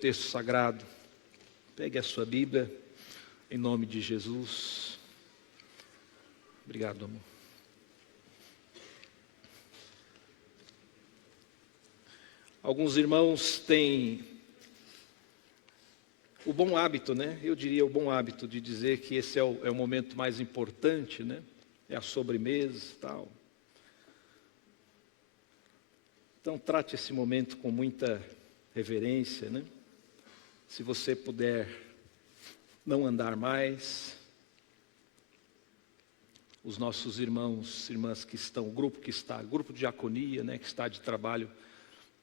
Texto sagrado. Pegue a sua Bíblia, em nome de Jesus. Obrigado, amor. Alguns irmãos têm o bom hábito, né? Eu diria o bom hábito de dizer que esse é o momento mais importante, né? É a sobremesa e tal. Então trate esse momento com muita reverência, né? Se você puder não andar mais, os nossos irmãos, irmãs que estão, o grupo de diaconia, né, que está de trabalho,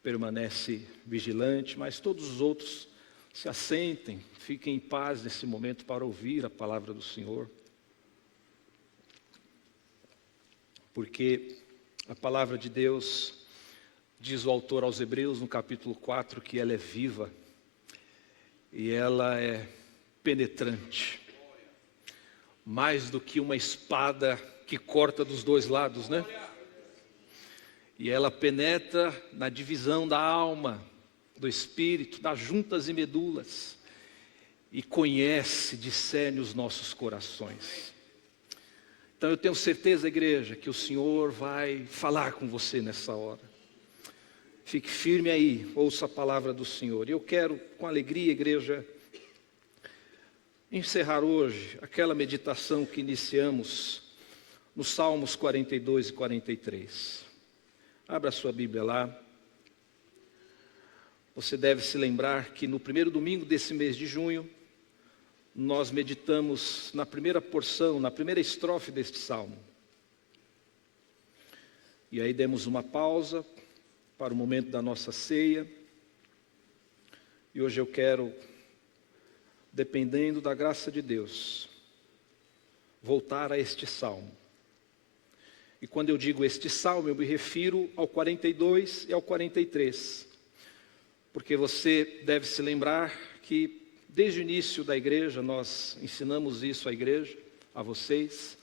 permanece vigilante, mas todos os outros se assentem, fiquem em paz nesse momento para ouvir a palavra do Senhor. Porque a palavra de Deus, diz o autor aos Hebreus, no capítulo 4, que ela é viva e ela é penetrante, mais do que uma espada que corta dos dois lados, né? E ela penetra na divisão da alma, do espírito, das juntas e medulas, e conhece, discerne os nossos corações. Então eu tenho certeza, igreja, que o Senhor vai falar com você nessa hora. Fique firme aí, ouça a palavra do Senhor. E eu quero, com alegria, igreja, encerrar hoje aquela meditação que iniciamos nos Salmos 42 e 43. Abra a sua Bíblia lá. Você deve se lembrar que no primeiro domingo desse mês de junho, nós meditamos na primeira porção, na primeira estrofe deste salmo. E aí demos uma pausa para o momento da nossa ceia. E hoje eu quero, dependendo da graça de Deus, voltar a este salmo. E quando eu digo este salmo, eu me refiro ao 42 e ao 43. Porque você deve se lembrar que desde o início da igreja, nós ensinamos isso à igreja, a vocês,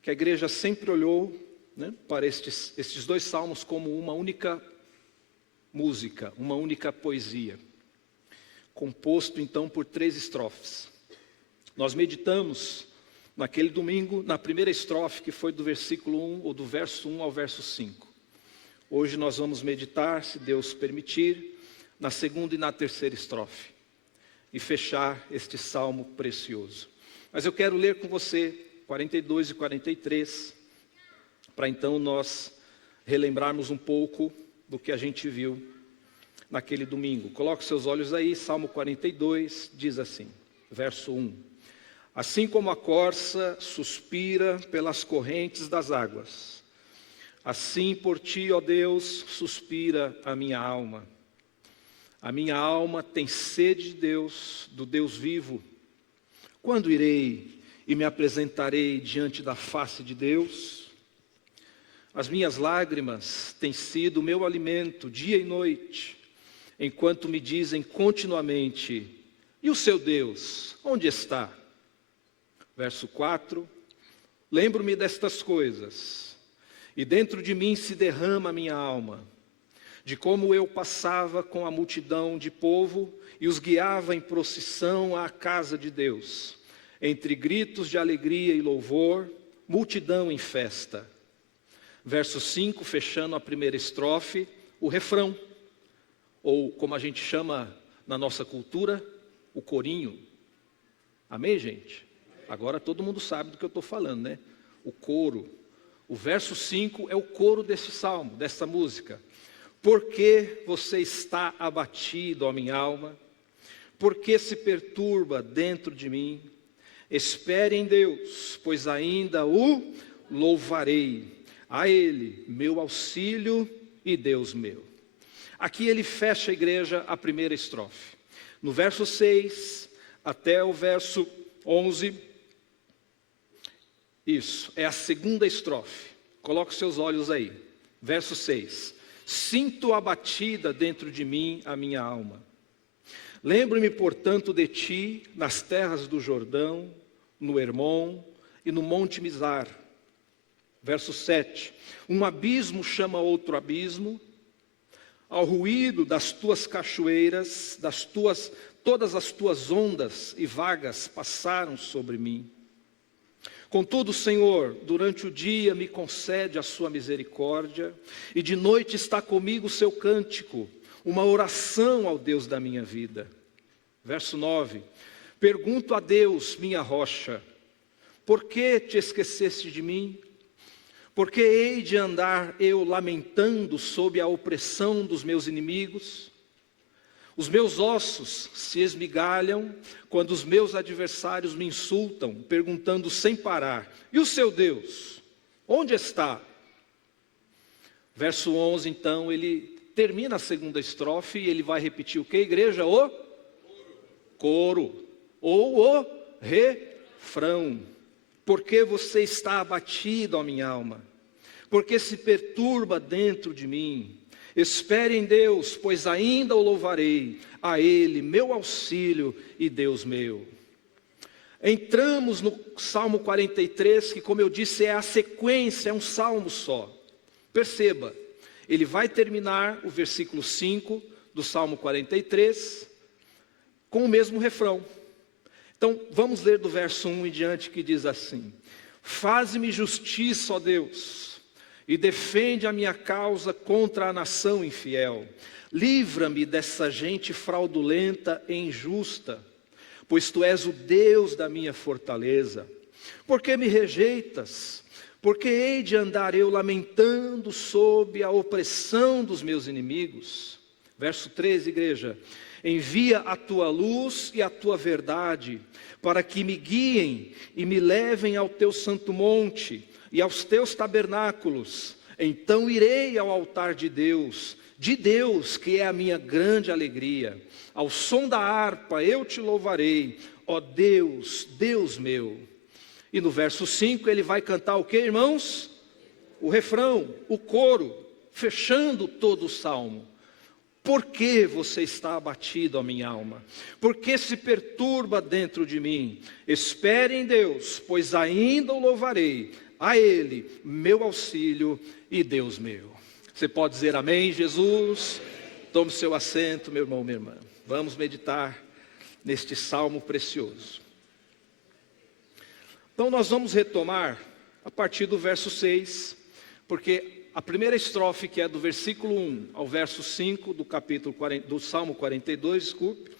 que a igreja sempre olhou, né, para estes dois salmos como uma única música, uma única poesia, composto então por 3 estrofes. Nós meditamos naquele domingo na primeira estrofe, que foi do versículo 1, ou do verso 1 ao verso 5. Hoje nós vamos meditar, se Deus permitir, na segunda e na terceira estrofe, e fechar este salmo precioso. Mas eu quero ler com você 42 e 43, para então nós relembrarmos um pouco do que a gente viu naquele domingo. Coloque seus olhos aí, Salmo 42, diz assim, verso 1. Assim como a corça suspira pelas correntes das águas, assim por ti, ó Deus, suspira a minha alma. A minha alma tem sede de Deus, do Deus vivo. Quando irei e me apresentarei diante da face de Deus? As minhas lágrimas têm sido o meu alimento dia e noite, enquanto me dizem continuamente, e o seu Deus, onde está? Verso 4, lembro-me destas coisas, e dentro de mim se derrama a minha alma, de como eu passava com a multidão de povo e os guiava em procissão à casa de Deus, entre gritos de alegria e louvor, multidão em festa. Verso 5, fechando a primeira estrofe, o refrão, ou como a gente chama na nossa cultura, o corinho. Amém, gente? Agora todo mundo sabe do que eu estou falando, né? O coro. O verso 5 é o coro desse salmo, dessa música. Por que você está abatido, ó minha alma? Por que se perturba dentro de mim? Espere em Deus, pois ainda o louvarei. A Ele, meu auxílio e Deus meu. Aqui ele fecha, a igreja, a primeira estrofe. No verso 6 até o verso 11, isso, é a segunda estrofe. Coloque seus olhos aí. Verso 6. Sinto abatida dentro de mim a minha alma. Lembro-me, portanto, de ti nas terras do Jordão, no Hermon e no Monte Mizar. Verso 7. Um abismo chama outro abismo, ao ruído das tuas cachoeiras, todas as tuas ondas e vagas passaram sobre mim. Contudo, Senhor, durante o dia me concede a sua misericórdia, e de noite está comigo o seu cântico, uma oração ao Deus da minha vida. Verso 9, pergunto a Deus, minha rocha, por que te esqueceste de mim? Por que hei de andar eu lamentando sob a opressão dos meus inimigos? Os meus ossos se esmigalham quando os meus adversários me insultam, perguntando sem parar, e o seu Deus, onde está? Verso 11, então, ele termina a segunda estrofe e ele vai repetir o que, igreja? O coro, ou o refrão. Porque você está abatido, ó minha alma? Porque se perturba dentro de mim? Espere em Deus, pois ainda o louvarei, a Ele, meu auxílio e Deus meu. Entramos no Salmo 43, que como eu disse é a sequência, é um salmo só. Perceba, ele vai terminar o versículo 5 do Salmo 43 com o mesmo refrão. Então vamos ler do verso 1 em diante, que diz assim: faze-me justiça, ó Deus, e defende a minha causa contra a nação infiel. Livra-me dessa gente fraudulenta e injusta, pois tu és o Deus da minha fortaleza. Por que me rejeitas? Porque hei de andar eu lamentando sob a opressão dos meus inimigos. Verso 13, igreja: envia a tua luz e a tua verdade, para que me guiem e me levem ao teu santo monte e aos teus tabernáculos. Então irei ao altar de Deus que é a minha grande alegria. Ao som da harpa eu te louvarei, ó Deus, Deus meu. E no verso 5 ele vai cantar o que, irmãos? O refrão, o coro, fechando todo o salmo. Por que você está abatido, ó minha alma? Por que se perturba dentro de mim? Espere em Deus, pois ainda o louvarei, a Ele, meu auxílio e Deus meu. Você pode dizer amém, Jesus? Tome seu assento, meu irmão, minha irmã. Vamos meditar neste salmo precioso. Então nós vamos retomar a partir do verso 6, porque a primeira estrofe, que é do versículo 1 ao verso 5 do Salmo 42, desculpe,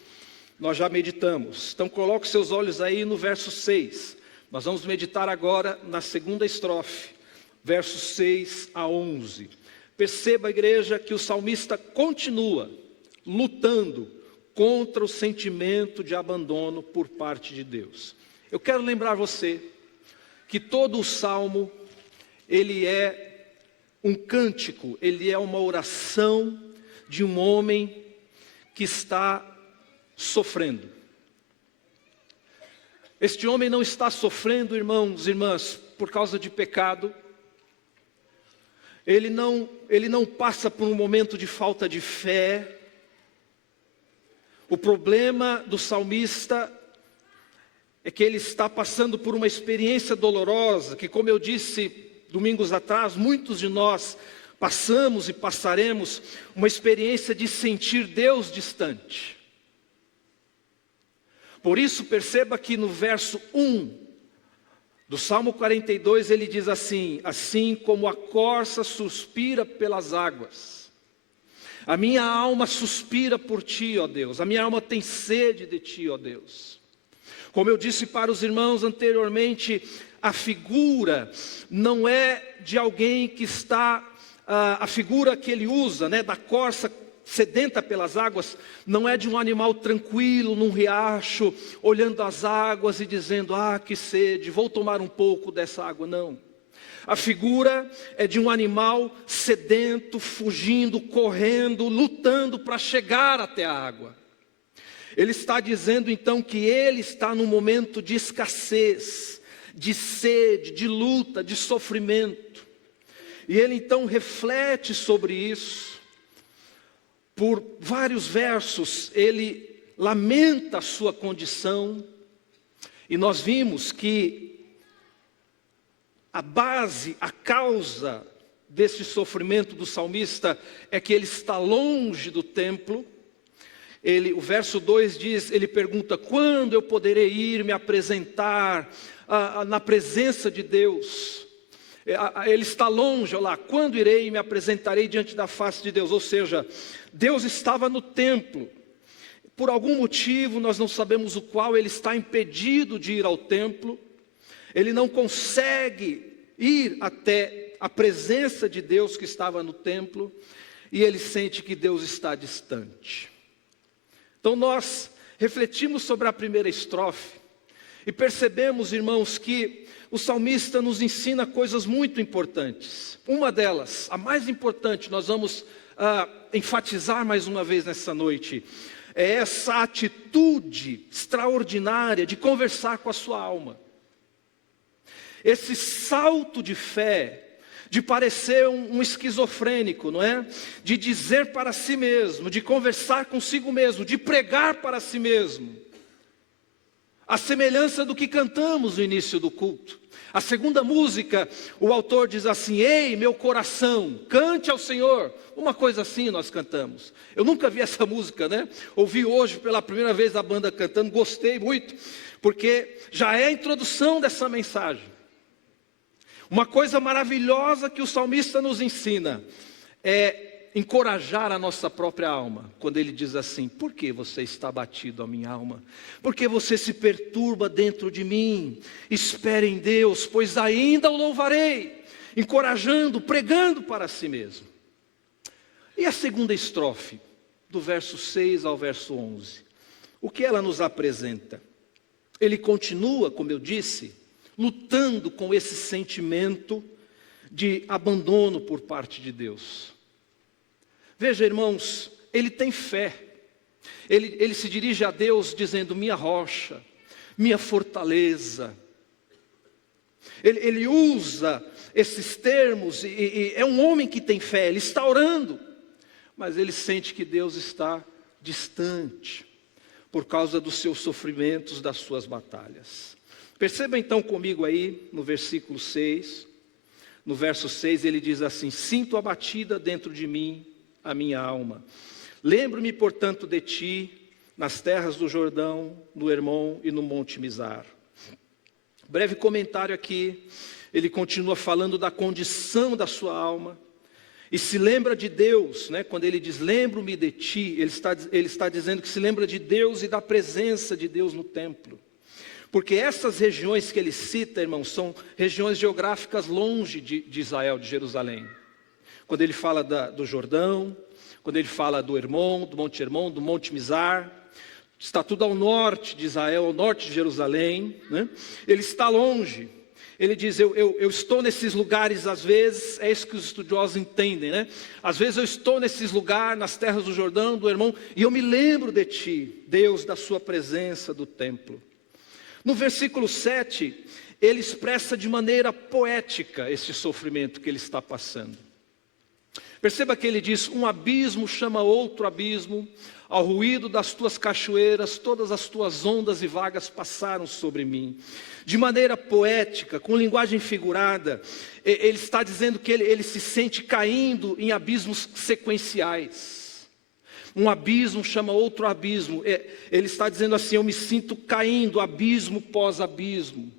nós já meditamos. Então coloque seus olhos aí no verso 6. Nós vamos meditar agora na segunda estrofe, versos 6 a 11. Perceba, igreja, que o salmista continua lutando contra o sentimento de abandono por parte de Deus. Eu quero lembrar você que todo o salmo, ele é um cântico, ele é uma oração de um homem que está sofrendo. Este homem não está sofrendo, irmãos e irmãs, por causa de pecado. Ele não passa por um momento de falta de fé. O problema do salmista é que ele está passando por uma experiência dolorosa, que, como eu disse domingos atrás, muitos de nós passamos e passaremos uma experiência de sentir Deus distante. Por isso, perceba que no verso 1 do Salmo 42, ele diz assim: assim como a corça suspira pelas águas, a minha alma suspira por ti, ó Deus, a minha alma tem sede de ti, ó Deus. Como eu disse para os irmãos anteriormente, a figura não é de alguém que está, a figura que ele usa, da corça sedenta pelas águas, não é de um animal tranquilo num riacho, olhando as águas e dizendo: ah, que sede, vou tomar um pouco dessa água. Não. A figura é de um animal sedento, fugindo, correndo, lutando para chegar até a água. Ele está dizendo então que ele está num momento de escassez, de sede, de luta, de sofrimento. E ele então reflete sobre isso. Por vários versos ele lamenta a sua condição. E nós vimos que a base, a causa desse sofrimento do salmista é que ele está longe do templo. O verso 2 diz, ele pergunta, quando eu poderei ir me apresentar na presença de Deus? Ele está longe, olha lá, quando irei e me apresentarei diante da face de Deus? Ou seja, Deus estava no templo. Por algum motivo, nós não sabemos o qual, ele está impedido de ir ao templo. Ele não consegue ir até a presença de Deus que estava no templo. E ele sente que Deus está distante. Então nós refletimos sobre a primeira estrofe. E percebemos, irmãos, que o salmista nos ensina coisas muito importantes. Uma delas, a mais importante, nós vamos enfatizar mais uma vez nessa noite, é essa atitude extraordinária de conversar com a sua alma. Esse salto de fé, de parecer um esquizofrênico, não é? De dizer para si mesmo, de conversar consigo mesmo, de pregar para si mesmo. A semelhança do que cantamos no início do culto. A segunda música, o autor diz assim, ei, meu coração, cante ao Senhor. Uma coisa assim nós cantamos. Eu nunca vi essa música, né? Ouvi hoje pela primeira vez a banda cantando, gostei muito, porque já é a introdução dessa mensagem. Uma coisa maravilhosa que o salmista nos ensina é encorajar a nossa própria alma, quando ele diz assim, por que você está abatido, a minha alma? Por que você se perturba dentro de mim? Espere em Deus, pois ainda o louvarei, encorajando, pregando para si mesmo. E a segunda estrofe, do verso 6 ao verso 11, o que ela nos apresenta? Ele continua, como eu disse, lutando com esse sentimento de abandono por parte de Deus. Veja, irmãos, ele tem fé. Ele se dirige a Deus dizendo, minha rocha, minha fortaleza. Ele usa esses termos e é um homem que tem fé, ele está orando. Mas ele sente que Deus está distante por causa dos seus sofrimentos, das suas batalhas. Perceba então comigo aí no versículo 6. No verso 6 ele diz assim, sinto abatida dentro de mim a minha alma. Lembro-me, portanto, de ti, nas terras do Jordão, no Hermon e no Monte Mizar. Breve comentário aqui, ele continua falando da condição da sua alma, e se lembra de Deus, né? Quando ele diz, lembro-me de ti, ele está dizendo que se lembra de Deus e da presença de Deus no templo. Porque essas regiões que ele cita, irmãos, são regiões geográficas longe de Israel, de Jerusalém. Quando ele fala do Jordão, quando ele fala do Hermon, do Monte Mizar, está tudo ao norte de Israel, ao norte de Jerusalém, né? Ele está longe. Ele diz, eu estou nesses lugares às vezes, é isso que os estudiosos entendem, né? Às vezes eu estou nesses lugares, nas terras do Jordão, do Hermon, e eu me lembro de ti, Deus, da sua presença, do templo. No versículo 7, ele expressa de maneira poética esse sofrimento que ele está passando. Perceba que ele diz, um abismo chama outro abismo, ao ruído das tuas cachoeiras, todas as tuas ondas e vagas passaram sobre mim. De maneira poética, com linguagem figurada, ele está dizendo que ele se sente caindo em abismos sequenciais. Um abismo chama outro abismo. Ele está dizendo assim, eu me sinto caindo, abismo pós abismo.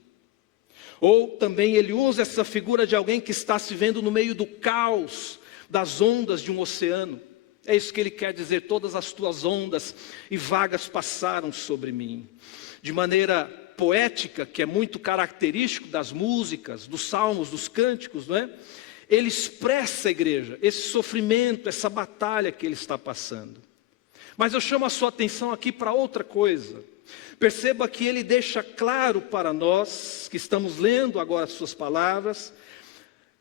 Ou também ele usa essa figura de alguém que está se vendo no meio do caos, das ondas de um oceano. É isso que ele quer dizer, todas as tuas ondas e vagas passaram sobre mim. De maneira poética, que é muito característico das músicas, dos salmos, dos cânticos, não é? Ele expressa, a igreja, esse sofrimento, essa batalha que ele está passando. Mas eu chamo a sua atenção aqui para outra coisa. Perceba que ele deixa claro para nós, que estamos lendo agora as suas palavras,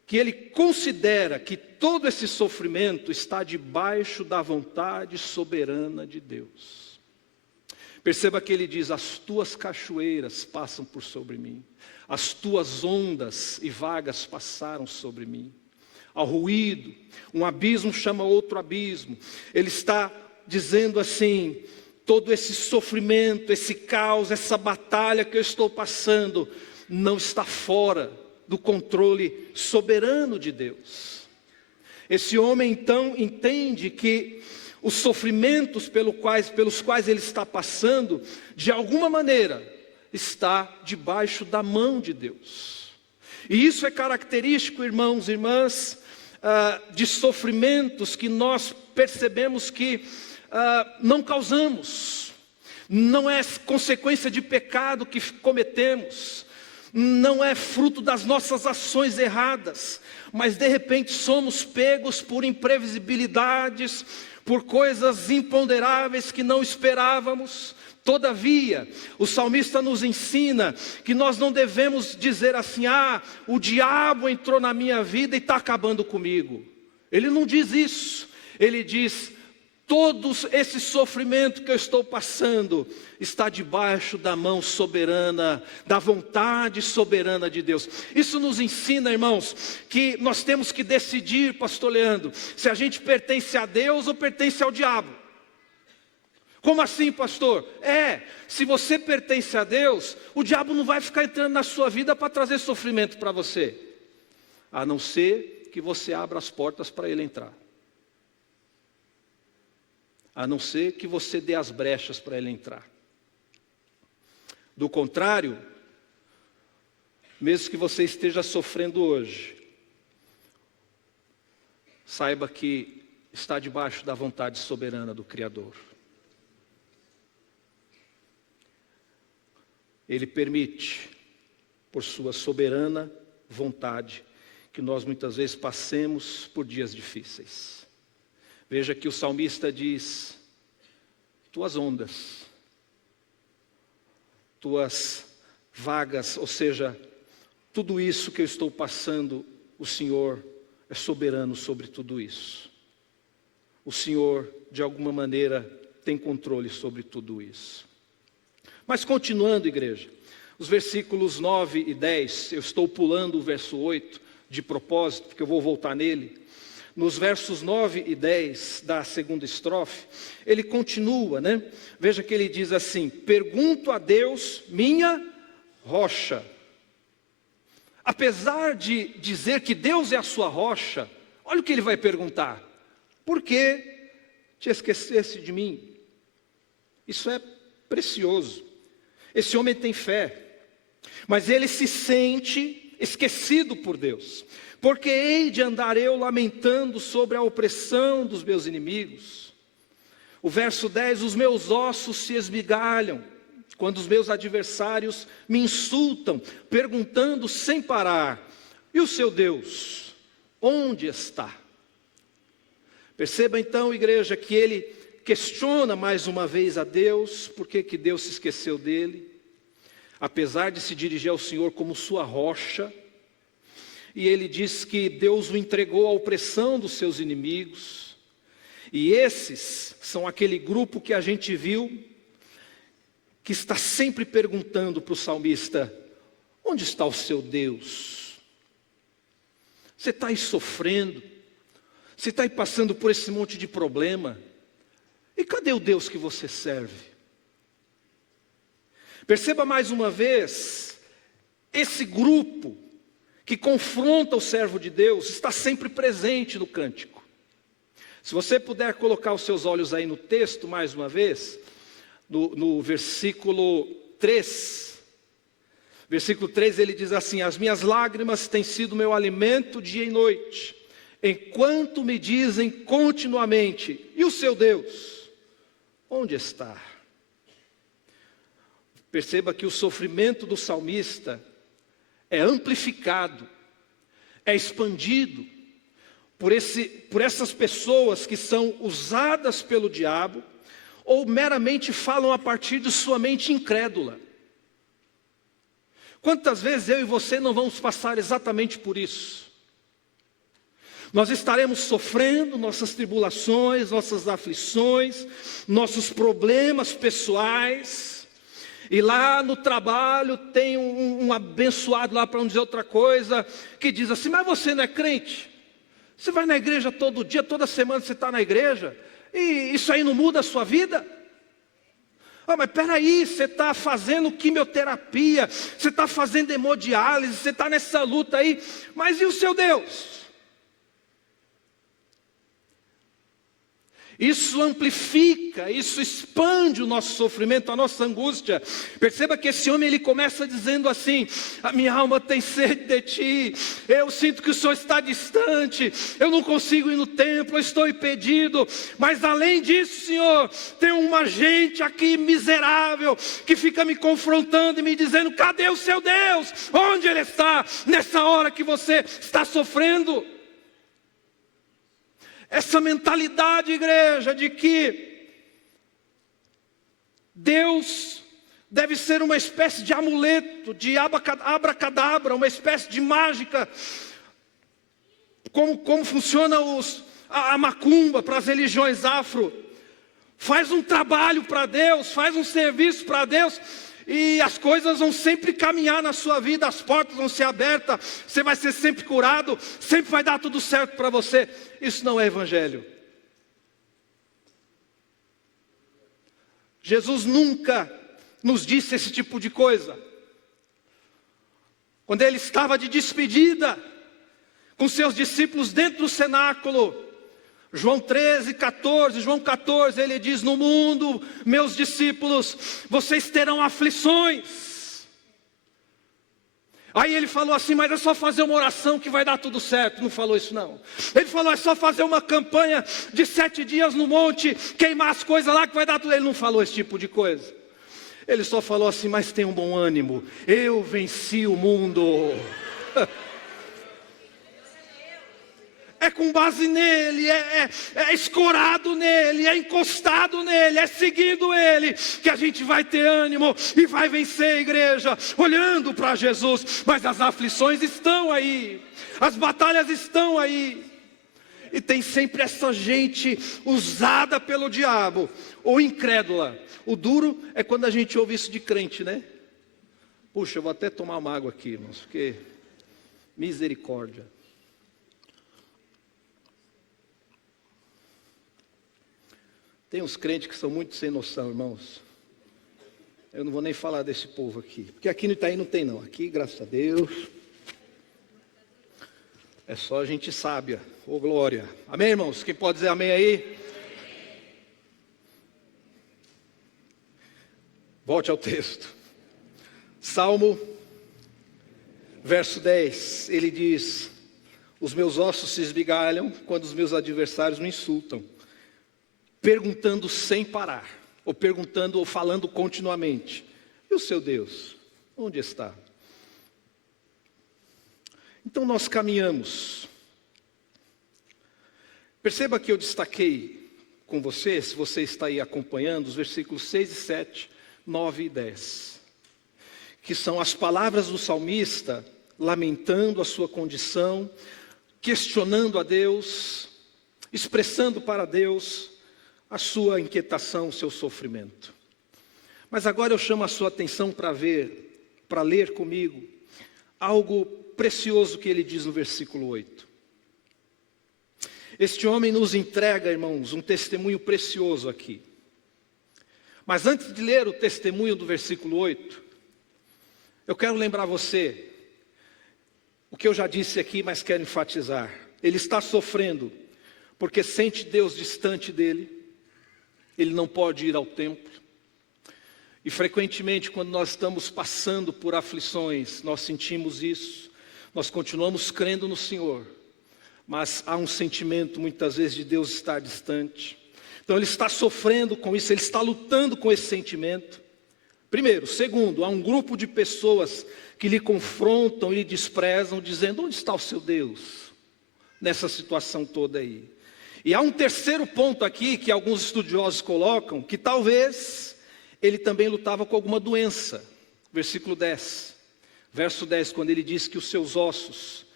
que ele considera que todo esse sofrimento está debaixo da vontade soberana de Deus. Perceba que ele diz, as tuas cachoeiras passam por sobre mim, as tuas ondas e vagas passaram sobre mim. Ao ruído, um abismo chama outro abismo. Ele está dizendo assim, todo esse sofrimento, esse caos, essa batalha que eu estou passando, não está fora do controle soberano de Deus. Esse homem então entende que os sofrimentos pelos quais ele está passando, de alguma maneira, está debaixo da mão de Deus. E isso é característico, irmãos e irmãs, de sofrimentos que nós percebemos que não causamos, não é consequência de pecado que cometemos, não é fruto das nossas ações erradas, mas de repente somos pegos por imprevisibilidades, por coisas imponderáveis que não esperávamos. Todavia, o salmista nos ensina que nós não devemos dizer assim: o diabo entrou na minha vida e está acabando comigo. Ele não diz isso. Ele diz: todo esse sofrimento que eu estou passando está debaixo da mão soberana, da vontade soberana de Deus. Isso nos ensina, irmãos, que nós temos que decidir, pastor Leandro, se a gente pertence a Deus ou pertence ao diabo. Como assim, pastor? Se você pertence a Deus, o diabo não vai ficar entrando na sua vida para trazer sofrimento para você, a não ser que você abra as portas para ele entrar. A não ser que você dê as brechas para ele entrar. Do contrário, mesmo que você esteja sofrendo hoje, saiba que está debaixo da vontade soberana do Criador. Ele permite, por sua soberana vontade, que nós muitas vezes passemos por dias difíceis. Veja que o salmista diz: tuas ondas, tuas vagas, ou seja, tudo isso que eu estou passando, o Senhor é soberano sobre tudo isso. O Senhor, de alguma maneira, tem controle sobre tudo isso. Mas continuando, igreja, os versículos 9 e 10, eu estou pulando o verso 8 de propósito, porque eu vou voltar nele. Nos versos 9 e 10 da segunda estrofe, ele continua, Veja que ele diz assim: pergunto a Deus, minha rocha. Apesar de dizer que Deus é a sua rocha, olha o que ele vai perguntar: por que te esqueceste de mim? Isso é precioso. Esse homem tem fé, mas ele se sente esquecido por Deus. Porque hei de andar eu lamentando sobre a opressão dos meus inimigos. O verso 10, os meus ossos se esmigalham, quando os meus adversários me insultam, perguntando sem parar: e o seu Deus, onde está? Perceba então, igreja, que ele questiona mais uma vez a Deus, por que Deus se esqueceu dele, apesar de se dirigir ao Senhor como sua rocha. E ele diz que Deus o entregou à opressão dos seus inimigos. E esses são aquele grupo que a gente viu, que está sempre perguntando para o salmista: onde está o seu Deus? Você está aí sofrendo, você está aí passando por esse monte de problema, e cadê o Deus que você serve? Perceba mais uma vez, esse grupo que confronta o servo de Deus está sempre presente no cântico. Se você puder colocar os seus olhos aí no texto mais uma vez, no versículo 3. Versículo 3 ele diz assim: as minhas lágrimas têm sido meu alimento dia e noite, enquanto me dizem continuamente: e o seu Deus, onde está? Perceba que o sofrimento do salmista é amplificado, é expandido por essas pessoas que são usadas pelo diabo, ou meramente falam a partir de sua mente incrédula. Quantas vezes eu e você não vamos passar exatamente por isso? Nós estaremos sofrendo nossas tribulações, nossas aflições, nossos problemas pessoais. E lá no trabalho tem um abençoado lá, para não dizer outra coisa, que diz assim: mas você não é crente? Você vai na igreja todo dia, toda semana você está na igreja, e isso aí não muda a sua vida? Mas peraí, você está fazendo quimioterapia, você está fazendo hemodiálise, você está nessa luta aí, mas e o seu Deus? Isso amplifica, isso expande o nosso sofrimento, a nossa angústia. Perceba que esse homem, ele começa dizendo assim: a minha alma tem sede de ti, eu sinto que o Senhor está distante, eu não consigo ir no templo, eu estou impedido. Mas além disso, Senhor, tem uma gente aqui miserável, que fica me confrontando e me dizendo: cadê o seu Deus? Onde Ele está, nessa hora que você está sofrendo? Essa mentalidade, igreja, de que Deus deve ser uma espécie de amuleto, de abracadabra, uma espécie de mágica, como funciona a macumba para as religiões afro. Faz um trabalho para Deus, faz um serviço para Deus, e as coisas vão sempre caminhar na sua vida, as portas vão ser abertas, você vai ser sempre curado, sempre vai dar tudo certo para você. Isso não é evangelho. Jesus nunca nos disse esse tipo de coisa. Quando Ele estava de despedida com seus discípulos dentro do cenáculo, João 13, 14, João 14, Ele diz: no mundo, meus discípulos, vocês terão aflições. Aí Ele falou assim: mas é só fazer uma oração que vai dar tudo certo. Não falou isso não. Ele falou: é só fazer uma campanha de 7 dias no monte, queimar as coisas lá que vai dar tudo. Ele não falou esse tipo de coisa. Ele só falou assim: mas tenham bom ânimo, eu venci o mundo. É com base nele, é escorado nele, é encostado nele, é seguindo ele, que a gente vai ter ânimo e vai vencer, igreja, olhando para Jesus. Mas as aflições estão aí, as batalhas estão aí, e tem sempre essa gente usada pelo diabo, ou incrédula. O duro é quando a gente ouve isso de crente, né? Puxa, eu vou até tomar uma água aqui, irmãos, porque misericórdia. Tem uns crentes que são muito sem noção, irmãos. Eu não vou nem falar desse povo aqui, porque aqui no Itaí não tem não. Aqui, graças a Deus, é só gente sábia. Ô glória. Amém, irmãos? Quem pode dizer amém aí? Volte ao texto. Salmo, verso 10, ele diz: os meus ossos se esmigalham quando os meus adversários me insultam, perguntando sem parar, ou perguntando ou falando continuamente: e o seu Deus, onde está? Então nós caminhamos. Perceba que eu destaquei com você, se você está aí acompanhando, os versículos 6 e 7, 9 e 10, que são as palavras do salmista, lamentando a sua condição, questionando a Deus, expressando para Deus a sua inquietação, o seu sofrimento. Mas agora eu chamo a sua atenção para ler comigo algo precioso que ele diz no versículo 8. Este homem nos entrega, irmãos, um testemunho precioso aqui. Mas antes de ler o testemunho do versículo 8, eu quero lembrar você o que eu já disse aqui, mas quero enfatizar. Ele está sofrendo porque sente Deus distante dele. Ele não pode ir ao templo. E frequentemente, quando nós estamos passando por aflições, nós sentimos isso. Nós continuamos crendo no Senhor, mas há um sentimento muitas vezes de Deus estar distante. Então ele está sofrendo com isso, ele está lutando com esse sentimento. Primeiro. Segundo, há um grupo de pessoas que lhe confrontam e lhe desprezam, dizendo: onde está o seu Deus nessa situação toda aí? E há um terceiro ponto aqui que alguns estudiosos colocam, que talvez ele também lutava com alguma doença. Versículo 10, verso 10, quando ele diz que os seus ossos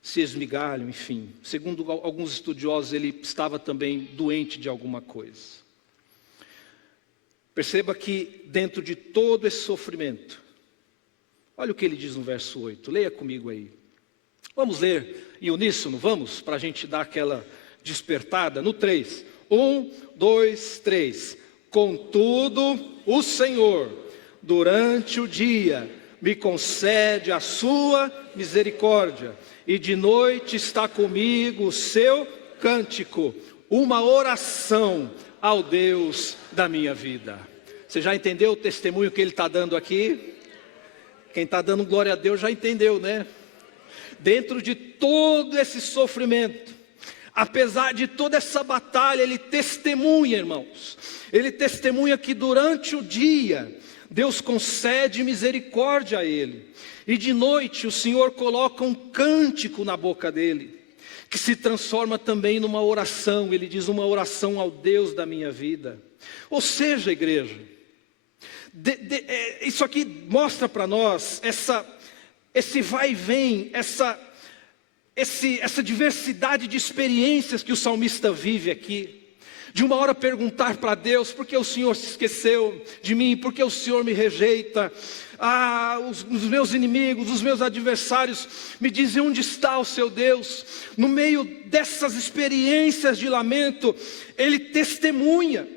se esmigalham, enfim. Segundo alguns estudiosos, ele estava também doente de alguma coisa. Perceba que dentro de todo esse sofrimento, olha o que ele diz no verso 8, leia comigo aí. Vamos ler em uníssono, vamos? Para a gente dar aquela despertada. No 3, 1, 2, 3. Contudo, o Senhor, durante o dia, me concede a sua misericórdia, e de noite está comigo o seu cântico. uma oração ao Deus da minha vida. Você já entendeu o testemunho que ele está dando aqui? Quem está dando glória a Deus já entendeu, né? Dentro de todo esse sofrimento, apesar de toda essa batalha, ele testemunha, irmãos. Ele testemunha que durante o dia, Deus concede misericórdia a ele. E de noite o Senhor coloca um cântico na boca dele, que se transforma também numa oração. Ele diz, uma oração ao Deus da minha vida. Ou seja, igreja, isso aqui mostra para nós esse vai e vem, essa diversidade de experiências que o salmista vive aqui. De uma hora perguntar para Deus, por que o Senhor se esqueceu de mim? Por que o Senhor me rejeita? Os meus inimigos, os meus adversários me dizem, onde está o seu Deus? No meio dessas experiências de lamento, ele testemunha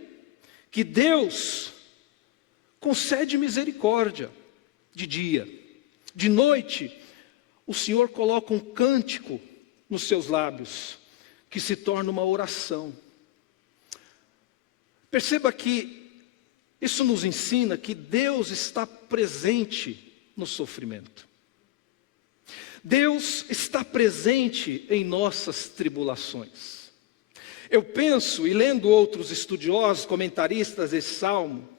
que Deus concede misericórdia de dia. De noite, o Senhor coloca um cântico nos seus lábios, que se torna uma oração. Perceba que isso nos ensina que Deus está presente no sofrimento. Deus está presente em nossas tribulações. Eu penso, e lendo outros estudiosos, comentaristas desse salmo,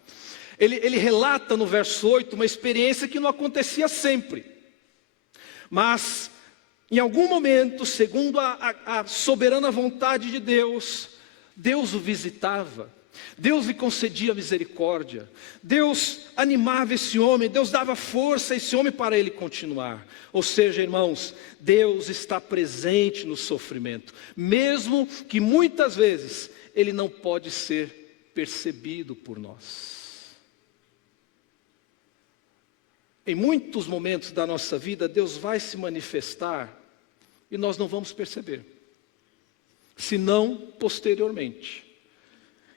ele relata no verso 8 uma experiência que não acontecia sempre. Mas, em algum momento, segundo a soberana vontade de Deus, Deus o visitava. Deus lhe concedia misericórdia, Deus animava esse homem, Deus dava força a esse homem para ele continuar. Ou seja, irmãos, Deus está presente no sofrimento, mesmo que muitas vezes ele não pode ser percebido por nós. Em muitos momentos da nossa vida, Deus vai se manifestar e nós não vamos perceber, senão posteriormente.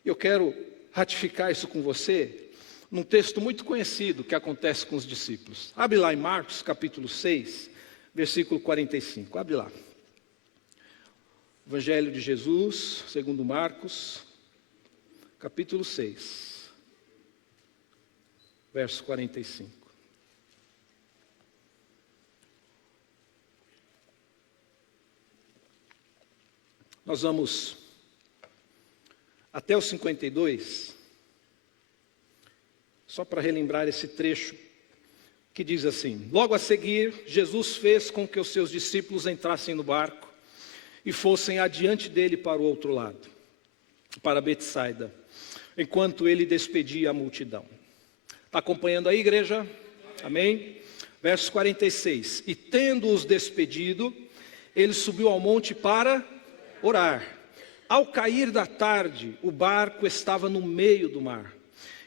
Eu quero ratificar isso com você num texto muito conhecido que acontece com os discípulos. Abre lá em Marcos capítulo 6, versículo 45. Abre lá. Evangelho de Jesus, segundo Marcos, capítulo 6, verso 45. Nós vamos até o 52, só para relembrar esse trecho que diz assim: logo a seguir, Jesus fez com que os seus discípulos entrassem no barco e fossem adiante dele para o outro lado, para Betsaida, enquanto ele despedia a multidão. Está acompanhando aí, igreja? Amém? Verso 46, e tendo-os despedido, ele subiu ao monte para orar. Ao cair da tarde, o barco estava no meio do mar,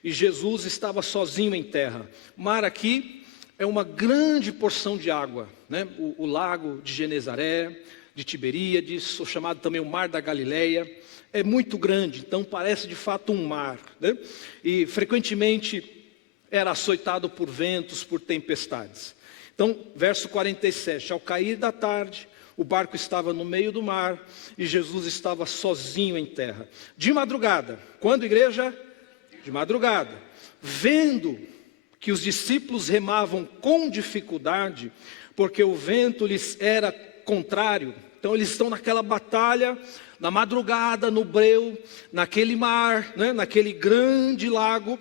e Jesus estava sozinho em terra. Mar aqui é uma grande porção de água, né? O lago de Genezaré, de Tiberíades, chamado também o Mar da Galileia, é muito grande, então parece de fato um mar, né? E frequentemente era açoitado por ventos, por tempestades. Então, verso 47, ao cair da tarde, o barco estava no meio do mar e Jesus estava sozinho em terra. De madrugada, quando, igreja? De madrugada. Vendo que os discípulos remavam com dificuldade, porque o vento lhes era contrário. Então eles estão naquela batalha, na madrugada, no breu, naquele mar, né, naquele grande lago.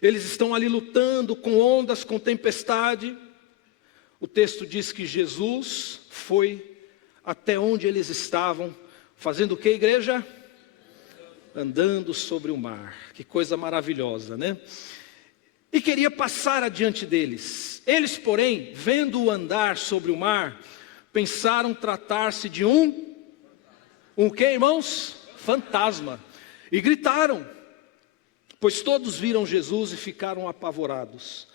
Eles estão ali lutando com ondas, com tempestade. O texto diz que Jesus foi até onde eles estavam, fazendo o que, igreja? Andando sobre o mar. Que coisa maravilhosa, né? E queria passar adiante deles. Eles, porém, vendo-o andar sobre o mar, pensaram tratar-se de um que, irmãos? Fantasma. E gritaram, pois todos viram Jesus e ficaram apavorados.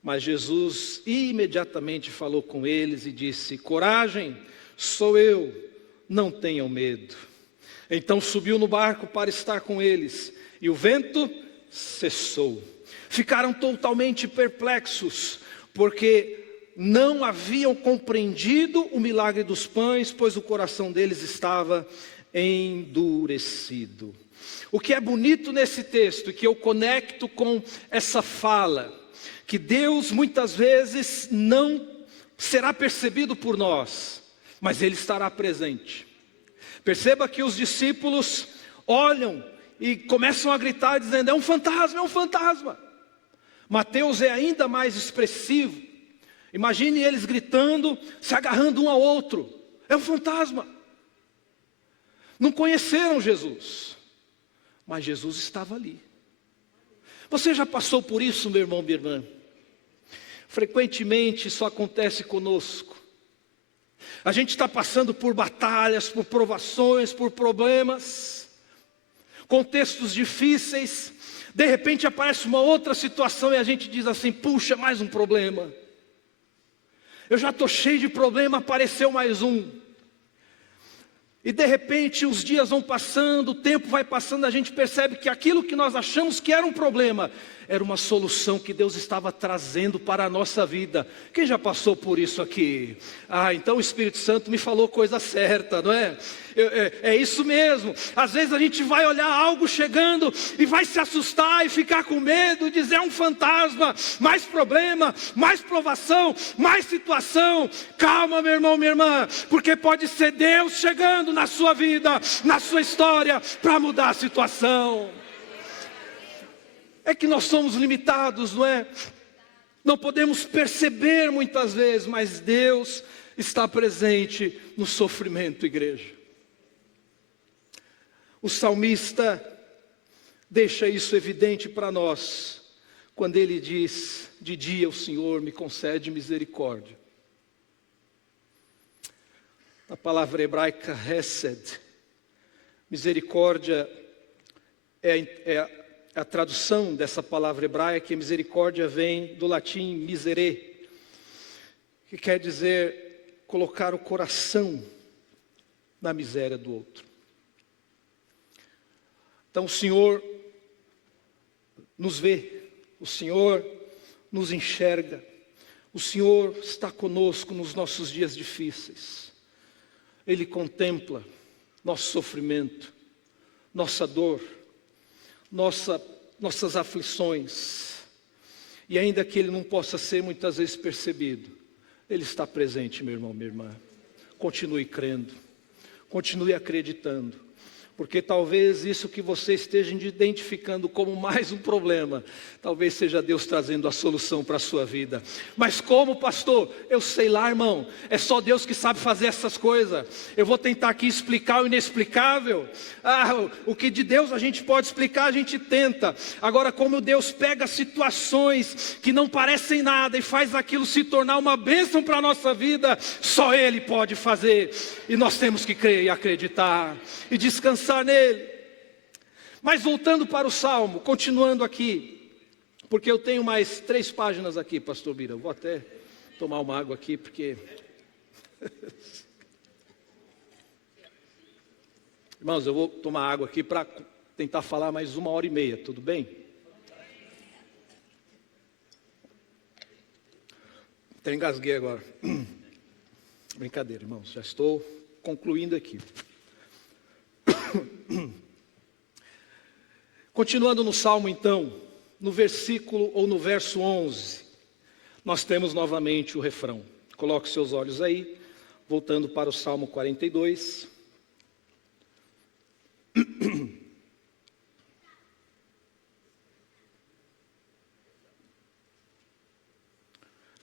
Mas Jesus imediatamente falou com eles e disse: coragem, sou eu, não tenham medo. Então subiu no barco para estar com eles, e o vento cessou. Ficaram totalmente perplexos, porque não haviam compreendido o milagre dos pães, pois o coração deles estava endurecido. O que é bonito nesse texto, que eu conecto com essa fala, que Deus muitas vezes não será percebido por nós, mas Ele estará presente. Perceba que os discípulos olham e começam a gritar dizendo: é um fantasma, é um fantasma. Mateus é ainda mais expressivo. Imagine eles gritando, se agarrando um ao outro: é um fantasma. Não conheceram Jesus, mas Jesus estava ali. Você já passou por isso, meu irmão, minha irmã? Frequentemente isso acontece conosco. A gente está passando por batalhas, por provações, por problemas, contextos difíceis. De repente aparece uma outra situação e a gente diz assim: puxa, mais um problema. Eu já estou cheio de problema, apareceu mais um. E de repente os dias vão passando, o tempo vai passando, a gente percebe que aquilo que nós achamos que era um problema, era uma solução que Deus estava trazendo para a nossa vida. Quem já passou por isso aqui? Então o Espírito Santo me falou coisa certa, não é? É isso mesmo. Às vezes a gente vai olhar algo chegando e vai se assustar e ficar com medo e dizer: é um fantasma, mais problema, mais provação, mais situação. Calma, meu irmão, minha irmã, porque pode ser Deus chegando na sua vida, na sua história, para mudar a situação. É que nós somos limitados, não é? Não podemos perceber muitas vezes, mas Deus está presente no sofrimento, igreja. O salmista deixa isso evidente para nós, quando ele diz: de dia o Senhor me concede misericórdia. A palavra hebraica hesed, misericórdia, é a tradução dessa palavra hebraica. Misericórdia vem do latim miserere, que quer dizer colocar o coração na miséria do outro. Então o Senhor nos vê, o Senhor nos enxerga, o Senhor está conosco nos nossos dias difíceis. Ele contempla nosso sofrimento, nossa dor, nossas aflições, e ainda que Ele não possa ser muitas vezes percebido, Ele está presente, meu irmão, minha irmã. Continue crendo, continue acreditando, porque talvez isso que você esteja identificando como mais um problema, talvez seja Deus trazendo a solução para a sua vida. Mas como, pastor? Eu sei lá, irmão, é só Deus que sabe fazer essas coisas. Eu vou tentar aqui explicar o inexplicável. O que de Deus a gente pode explicar, a gente tenta. Agora, como Deus pega situações que não parecem nada e faz aquilo se tornar uma bênção para a nossa vida, só Ele pode fazer. E nós temos que crer e acreditar e descansar nele. Mas voltando para o Salmo, continuando aqui, porque eu tenho mais 3 páginas aqui, pastor Bira. Eu vou até tomar uma água aqui, porque irmãos, eu vou tomar água aqui para tentar falar mais 1h30, tudo bem? Até engasguei agora. Brincadeira, irmãos, já estou concluindo aqui. Continuando no Salmo, então, no versículo ou no verso 11, nós temos novamente o refrão. Coloque seus olhos aí, voltando para o Salmo 42.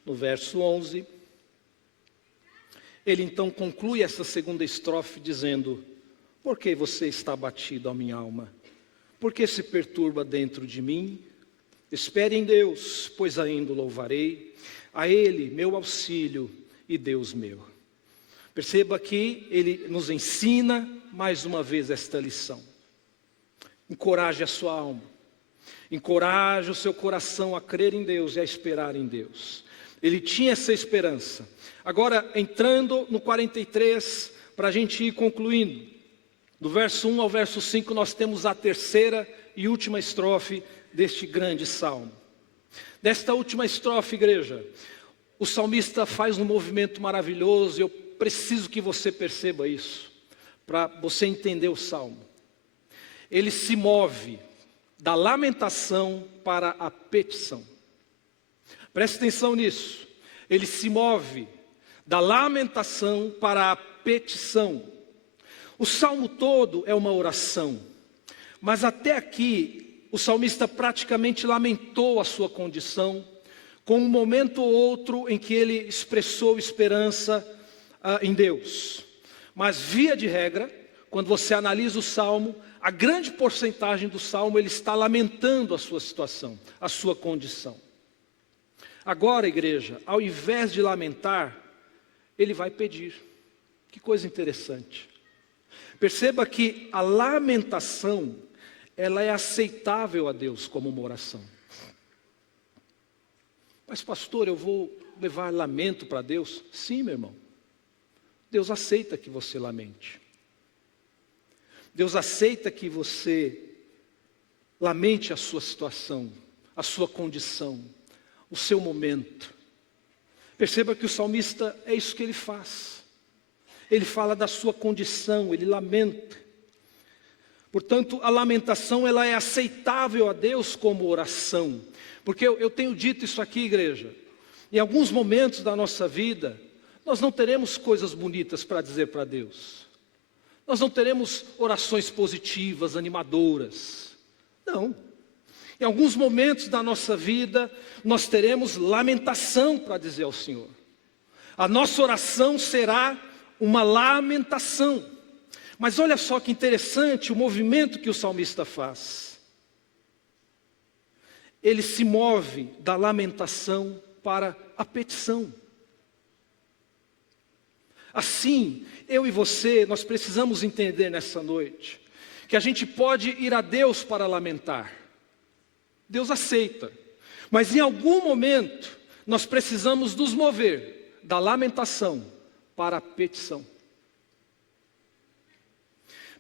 No verso 11, ele então conclui essa segunda estrofe dizendo: por que você está abatido, ó minha alma? Por que se perturba dentro de mim? Espere em Deus, pois ainda o louvarei, a Ele, meu auxílio e Deus meu. Perceba que ele nos ensina mais uma vez esta lição. Encoraje a sua alma, encoraje o seu coração a crer em Deus e a esperar em Deus. Ele tinha essa esperança. Agora, entrando no 43, para a gente ir concluindo. Do verso 1 ao verso 5, nós temos a terceira e última estrofe deste grande salmo. Desta última estrofe, igreja, o salmista faz um movimento maravilhoso, e eu preciso que você perceba isso. para você entender o Salmo. Ele se move da lamentação para a petição. Preste atenção nisso. Ele se move da lamentação para a petição. O Salmo todo é uma oração, mas até aqui o salmista praticamente lamentou a sua condição, com um momento ou outro em que ele expressou esperança em Deus. Mas via de regra, quando você analisa o Salmo, a grande porcentagem do Salmo ele está lamentando a sua situação, a sua condição. Agora, igreja, ao invés de lamentar, ele vai pedir. Que coisa interessante. Perceba que a lamentação, ela é aceitável a Deus como uma oração. Mas pastor, eu vou levar lamento para Deus? Sim, meu irmão. Deus aceita que você lamente. Deus aceita que você lamente a sua situação, a sua condição, o seu momento. Perceba que o salmista é isso que ele faz. Ele fala da sua condição, ele lamenta. Portanto, a lamentação ela é aceitável a Deus como oração. Porque eu tenho dito isso aqui, igreja. Em alguns momentos da nossa vida, nós não teremos coisas bonitas para dizer para Deus. Nós não teremos orações positivas, animadoras. Não. Em alguns momentos da nossa vida, nós teremos lamentação para dizer ao Senhor. A nossa oração será uma lamentação. Mas olha só que interessante o movimento que o salmista faz. Ele se move da lamentação para a petição. Assim, eu e você, nós precisamos entender nessa noite, que a gente pode ir a Deus para lamentar. Deus aceita. Mas em algum momento, nós precisamos nos mover da lamentação para a petição.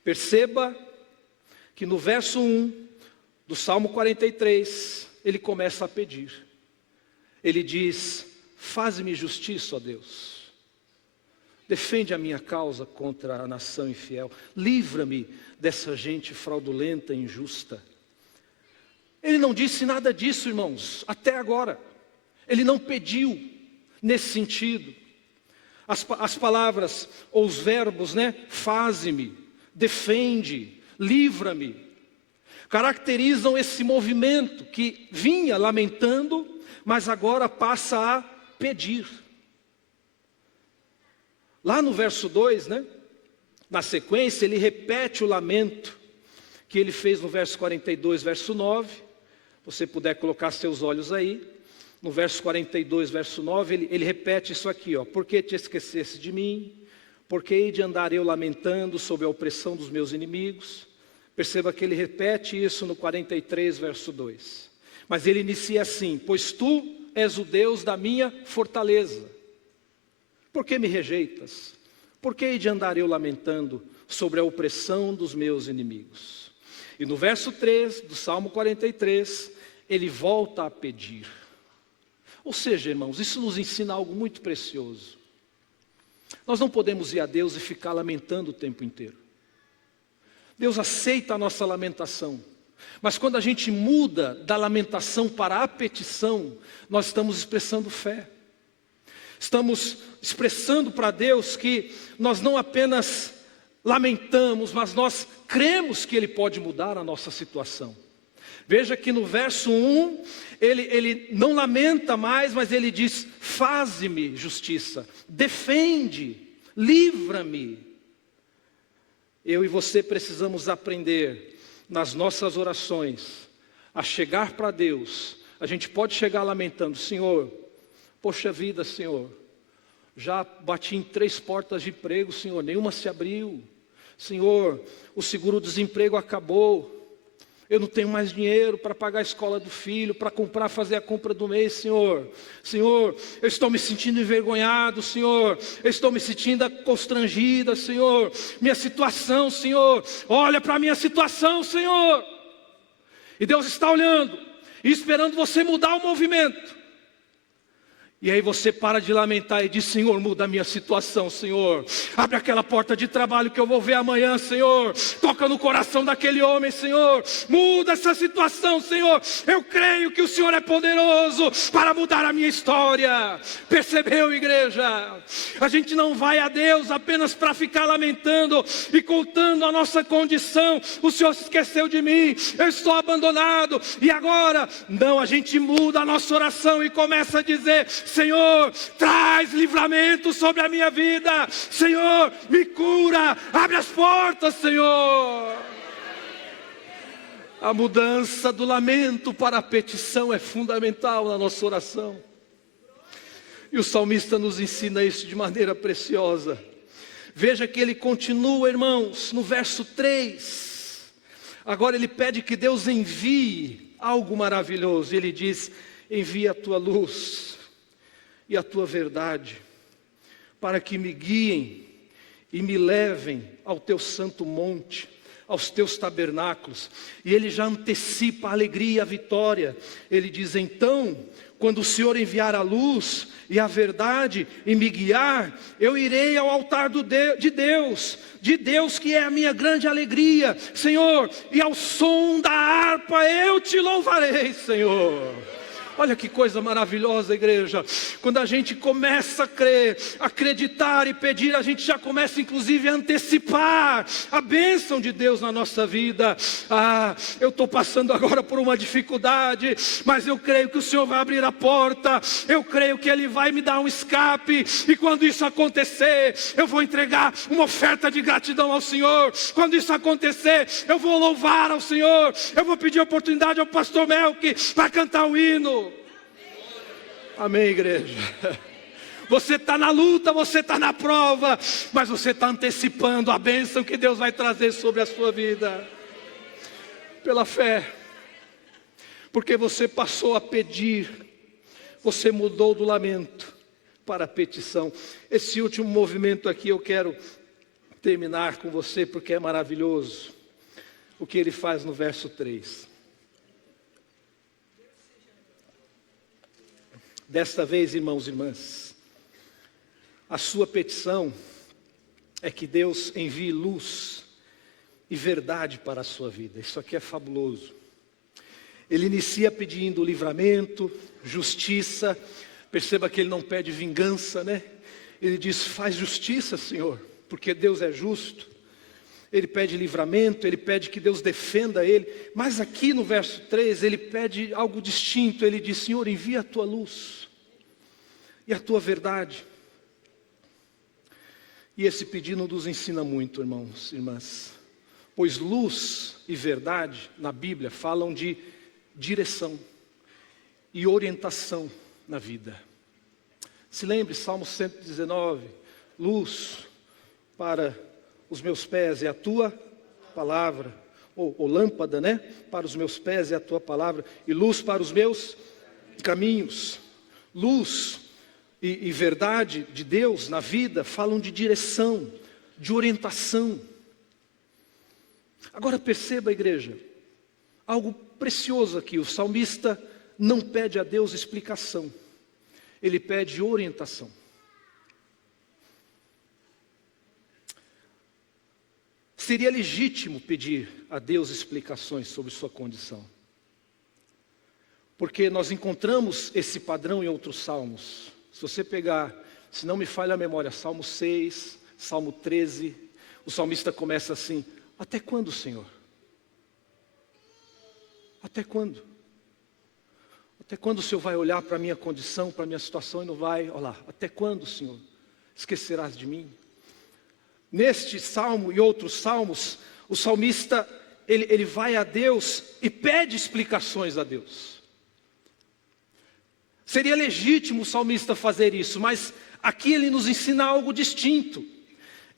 Perceba que no verso 1 do Salmo 43, ele começa a pedir. Ele diz: faz-me justiça, ó Deus. Defende a minha causa contra a nação infiel. Livra-me dessa gente fraudulenta e injusta. Ele não disse nada disso, irmãos, até agora. Ele não pediu nesse sentido. As palavras ou os verbos, faze-me, defende, livra-me, caracterizam esse movimento que vinha lamentando, mas agora passa a pedir. Lá no verso 2, na sequência, ele repete o lamento que ele fez no verso 42, verso 9. Você puder colocar seus olhos aí. No verso 42, verso 9, ele repete isso aqui, ó. Por que te esquecesse de mim? Por que hei de andar eu lamentando sob a opressão dos meus inimigos? Perceba que ele repete isso no 43, verso 2. Mas ele inicia assim: pois tu és o Deus da minha fortaleza. Por que me rejeitas? Por que hei de andar eu lamentando sobre a opressão dos meus inimigos? E no verso 3 do Salmo 43, ele volta a pedir. Ou seja, irmãos, isso nos ensina algo muito precioso. Nós não podemos ir a Deus e ficar lamentando o tempo inteiro. Deus aceita a nossa lamentação. Mas quando a gente muda da lamentação para a petição, nós estamos expressando fé. Estamos expressando para Deus que nós não apenas lamentamos, mas nós cremos que Ele pode mudar a nossa situação. Veja que no verso 1, ele não lamenta mais, mas ele diz: faze-me justiça, defende, livra-me. Eu e você precisamos aprender nas nossas orações a chegar para Deus. A gente pode chegar lamentando: Senhor, poxa vida, Senhor, já bati em 3 portas de emprego, Senhor, nenhuma se abriu. Senhor, o seguro-desemprego acabou. Eu não tenho mais dinheiro para pagar a escola do filho, para fazer a compra do mês, Senhor. Senhor, eu estou me sentindo envergonhado, Senhor. Eu estou me sentindo constrangida, Senhor. Minha situação, Senhor. Olha para a minha situação, Senhor. E Deus está olhando e esperando você mudar o movimento. E aí você para de lamentar e diz: Senhor, muda a minha situação, Senhor. Abre aquela porta de trabalho que eu vou ver amanhã, Senhor. Toca no coração daquele homem, Senhor. Muda essa situação, Senhor. Eu creio que o Senhor é poderoso para mudar a minha história. Percebeu, igreja? A gente não vai a Deus apenas para ficar lamentando e contando a nossa condição. O Senhor se esqueceu de mim, eu estou abandonado. E agora? Não, a gente muda a nossa oração e começa a dizer: Senhor, traz livramento sobre a minha vida. Senhor, me cura. Abre as portas, Senhor. A mudança do lamento para a petição é fundamental na nossa oração. E o salmista nos ensina isso de maneira preciosa. Veja que ele continua, irmãos, no verso 3. Agora ele pede que Deus envie algo maravilhoso. Ele diz: envia a tua luz e a tua verdade, para que me guiem e me levem ao teu santo monte, aos teus tabernáculos. E ele já antecipa a alegria e a vitória. Ele diz: então, quando o Senhor enviar a luz e a verdade e me guiar, eu irei ao altar de Deus que é a minha grande alegria, Senhor, e ao som da harpa eu te louvarei, Senhor. Olha que coisa maravilhosa, igreja. Quando a gente começa a crer, acreditar e pedir, a gente já começa inclusive a antecipar a bênção de Deus na nossa vida. Eu estou passando agora por uma dificuldade, mas eu creio que o Senhor vai abrir a porta. Eu creio que Ele vai me dar um escape. E quando isso acontecer, eu vou entregar uma oferta de gratidão ao Senhor. Quando isso acontecer, eu vou louvar ao Senhor. Eu vou pedir oportunidade ao pastor Melk para cantar o hino. Amém, igreja? Você está na luta, você está na prova, mas você está antecipando a bênção que Deus vai trazer sobre a sua vida. Pela fé. Porque você passou a pedir, você mudou do lamento para a petição. Esse último movimento aqui eu quero terminar com você, porque é maravilhoso. O que ele faz no verso 3. Desta vez, irmãos e irmãs, a sua petição é que Deus envie luz e verdade para a sua vida. Isso aqui é fabuloso. Ele inicia pedindo livramento, justiça. Perceba que ele não pede vingança, né? Ele diz: faz justiça, Senhor, porque Deus é justo. Ele pede livramento, ele pede que Deus defenda ele. Mas aqui no verso 3, ele pede algo distinto. Ele diz: Senhor, envia a tua luz e a tua verdade. E esse pedido nos ensina muito, irmãos e irmãs. Pois luz e verdade, na Bíblia, falam de direção e orientação na vida. Se lembre, Salmo 119, luz para os meus pés é a tua palavra, ou lâmpada, né? Para os meus pés é a tua palavra, e luz para os meus caminhos. Luz e verdade de Deus na vida falam de direção, de orientação. Agora perceba, igreja, algo precioso aqui. O salmista não pede a Deus explicação, ele pede orientação. Seria legítimo pedir a Deus explicações sobre sua condição, porque nós encontramos esse padrão em outros salmos. Se você pegar, se não me falha a memória, Salmo 6, Salmo 13, o salmista começa assim: até quando, Senhor? Até quando? Até quando o Senhor vai olhar para a minha condição, para a minha situação e não vai, olha lá, até quando, Senhor, esquecerás de mim? Neste salmo e outros salmos, o salmista, ele vai a Deus e pede explicações a Deus. Seria legítimo o salmista fazer isso, mas aqui ele nos ensina algo distinto.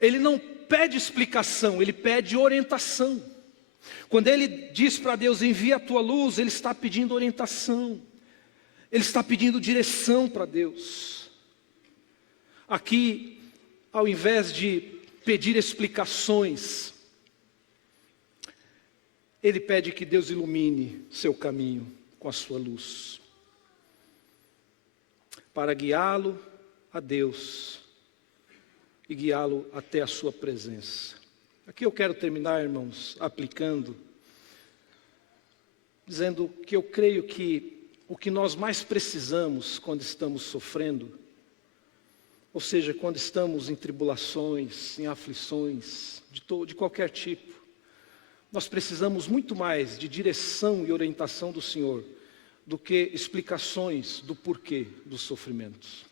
Ele não pede explicação, ele pede orientação. Quando ele diz para Deus: envia a tua luz, ele está pedindo orientação. Ele está pedindo direção para Deus. Aqui, ao invés de pedir explicações, ele pede que Deus ilumine seu caminho com a sua luz. para guiá-lo a Deus e guiá-lo até a sua presença. Aqui eu quero terminar, irmãos, aplicando, dizendo que eu creio que o que nós mais precisamos quando estamos sofrendo, ou seja, quando estamos em tribulações, em aflições, de qualquer tipo, nós precisamos muito mais de direção e orientação do Senhor do que explicações do porquê dos sofrimentos.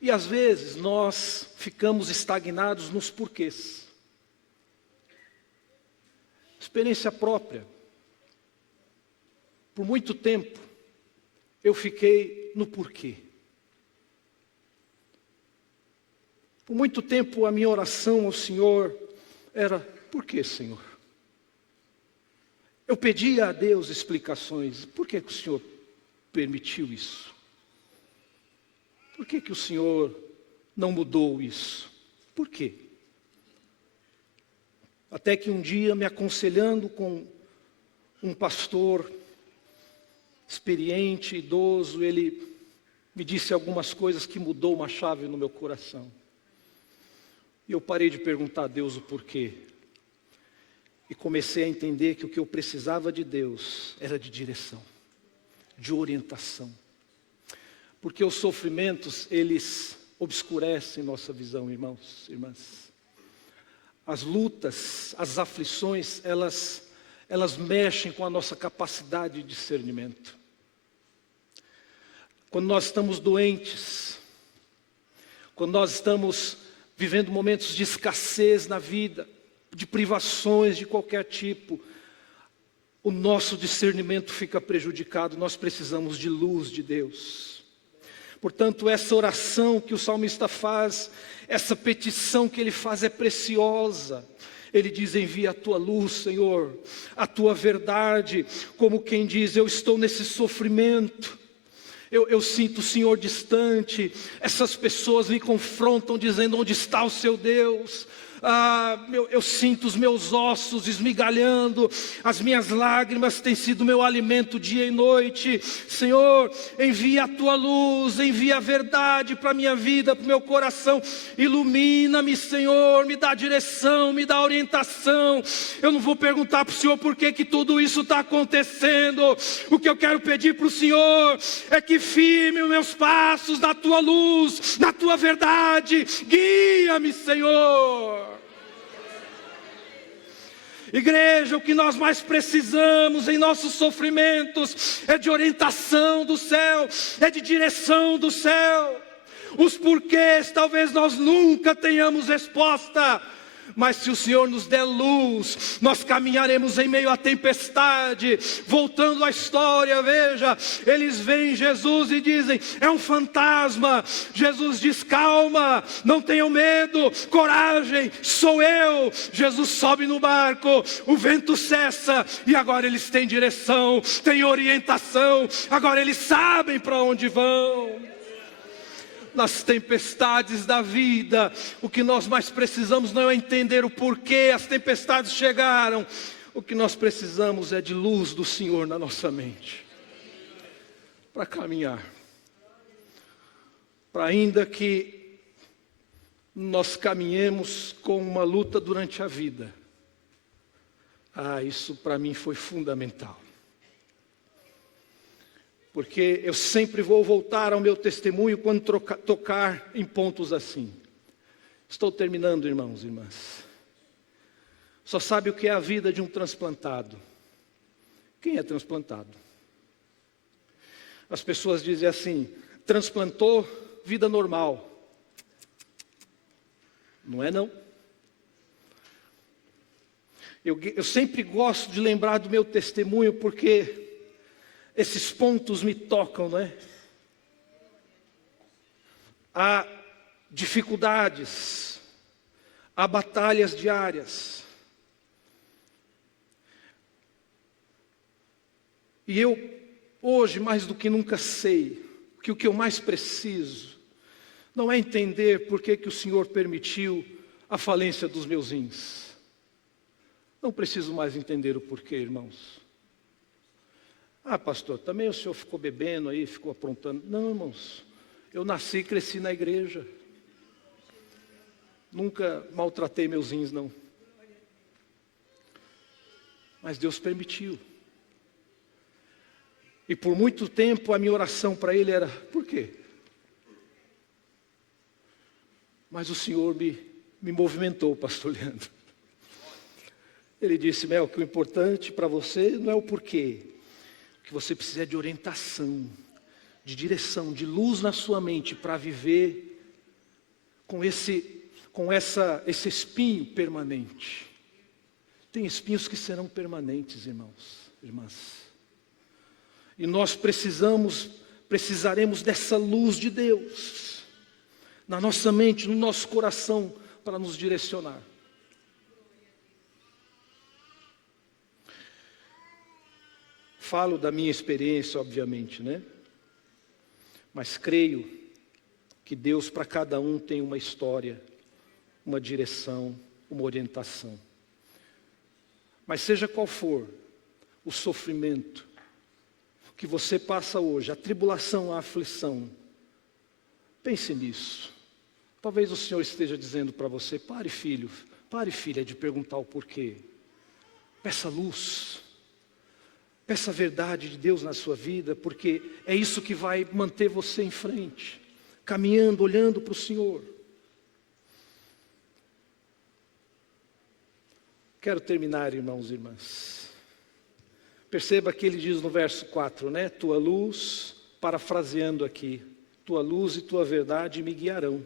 E às vezes nós ficamos estagnados nos porquês. Experiência própria. Por muito tempo eu fiquei no porquê. Por muito tempo a minha oração ao Senhor era: por que, Senhor? Eu pedia a Deus explicações. Por que o Senhor permitiu isso? Por que o Senhor não mudou isso? Por quê? Até que um dia, me aconselhando com um pastor experiente, idoso, ele me disse algumas coisas que mudou uma chave no meu coração. E eu parei de perguntar a Deus o porquê. E comecei a entender que o que eu precisava de Deus era de direção, de orientação. Porque os sofrimentos, eles obscurecem nossa visão, irmãos, irmãs. As lutas, as aflições, elas mexem com a nossa capacidade de discernimento. Quando nós estamos doentes, quando nós estamos vivendo momentos de escassez na vida, de privações de qualquer tipo, o nosso discernimento fica prejudicado. Nós precisamos de luz de Deus. Portanto, essa oração que o salmista faz, essa petição que ele faz é preciosa. Ele diz: envia a tua luz, Senhor, a tua verdade, como quem diz: eu estou nesse sofrimento, eu sinto o Senhor distante. Essas pessoas me confrontam dizendo: onde está o seu Deus? Eu sinto os meus ossos esmigalhando, as minhas lágrimas têm sido meu alimento dia e noite. Senhor, envia a tua luz, envia a verdade para a minha vida, para o meu coração. Ilumina-me, Senhor, me dá direção, me dá orientação. Eu não vou perguntar para o Senhor por que tudo isso está acontecendo. O que eu quero pedir para o Senhor é que firme os meus passos na tua luz, na tua verdade. Guia-me, Senhor. Igreja, o que nós mais precisamos em nossos sofrimentos é de orientação do céu, é de direção do céu. Os porquês talvez nós nunca tenhamos resposta, mas se o Senhor nos der luz, nós caminharemos em meio à tempestade. Voltando à história, veja, eles veem Jesus e dizem: é um fantasma. Jesus diz: calma, não tenham medo, coragem, sou eu. Jesus sobe no barco, o vento cessa e agora eles têm direção, têm orientação, agora eles sabem para onde vão. Nas tempestades da vida, o que nós mais precisamos não é entender o porquê as tempestades chegaram. O que nós precisamos é de luz do Senhor na nossa mente, para caminhar, para ainda que nós caminhemos com uma luta durante a vida. Isso para mim foi fundamental. Porque eu sempre vou voltar ao meu testemunho quando tocar em pontos assim. Estou terminando, irmãos e irmãs. Só sabe o que é a vida de um transplantado. Quem é transplantado? As pessoas dizem assim: transplantou, vida normal. Não é não. Eu sempre gosto de lembrar do meu testemunho porque esses pontos me tocam, não é? Há dificuldades, há batalhas diárias. E eu, hoje, mais do que nunca sei, que o que eu mais preciso não é entender por que o Senhor permitiu a falência dos meus rins. Não preciso mais entender o porquê, irmãos. Ah, pastor, também o senhor ficou bebendo aí, ficou aprontando. Não, irmãos, eu nasci e cresci na igreja. Nunca maltratei meus rins, não. Mas Deus permitiu. E por muito tempo a minha oração para Ele era, por quê? Mas o Senhor me movimentou, pastor Leandro. Ele disse, Mel, que o importante para você não é o porquê. O que você precisa é de orientação, de direção, de luz na sua mente para viver com esse espinho permanente. Tem espinhos que serão permanentes, irmãos, irmãs. E nós precisaremos dessa luz de Deus na nossa mente, no nosso coração, para nos direcionar. Falo da minha experiência, obviamente, né? Mas creio que Deus para cada um tem uma história, uma direção, uma orientação. Mas seja qual for o sofrimento que você passa hoje, a tribulação, a aflição, pense nisso. Talvez o Senhor esteja dizendo para você, pare filho, pare filha de perguntar o porquê. Peça luz, peça a verdade de Deus na sua vida, porque é isso que vai manter você em frente, caminhando, olhando para o Senhor. Quero terminar, irmãos e irmãs. Perceba que ele diz no verso 4, né? Tua luz, parafraseando aqui, tua luz e tua verdade me guiarão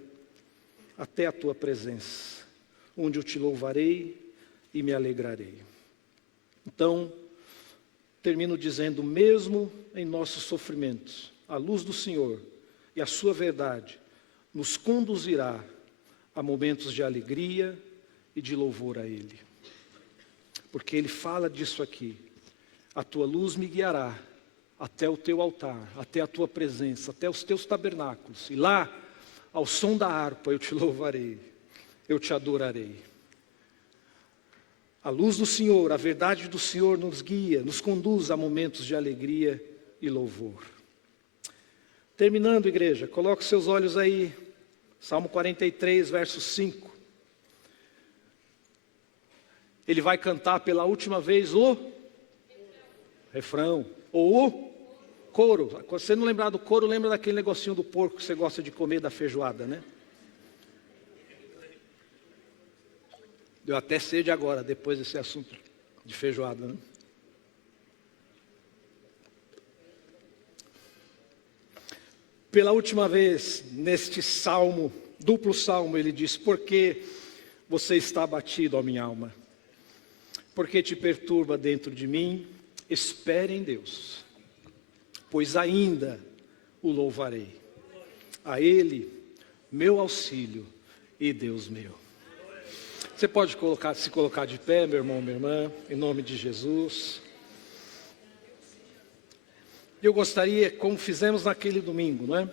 até a tua presença, onde eu te louvarei e me alegrarei. Então, termino dizendo, mesmo em nossos sofrimentos, a luz do Senhor e a sua verdade nos conduzirá a momentos de alegria e de louvor a Ele. Porque Ele fala disso aqui. A tua luz me guiará até o teu altar, até a tua presença, até os teus tabernáculos. E lá, ao som da harpa, eu te louvarei, eu te adorarei. A luz do Senhor, a verdade do Senhor nos guia, nos conduz a momentos de alegria e louvor. Terminando, igreja, coloque seus olhos aí, Salmo 43, verso 5. Ele vai cantar pela última vez o refrão, ou o coro. Se você não lembrar do coro, lembra daquele negocinho do porco que você gosta de comer da feijoada, né? Deu até sede agora, depois desse assunto de feijoada, né? Pela última vez, neste salmo, duplo salmo, ele diz, porque você está abatido, ó minha alma? Porque te perturba dentro de mim? Espere em Deus, pois ainda o louvarei. A Ele, meu auxílio e Deus meu. Você pode se colocar de pé, meu irmão, minha irmã, em nome de Jesus. Eu gostaria, como fizemos naquele domingo, não é?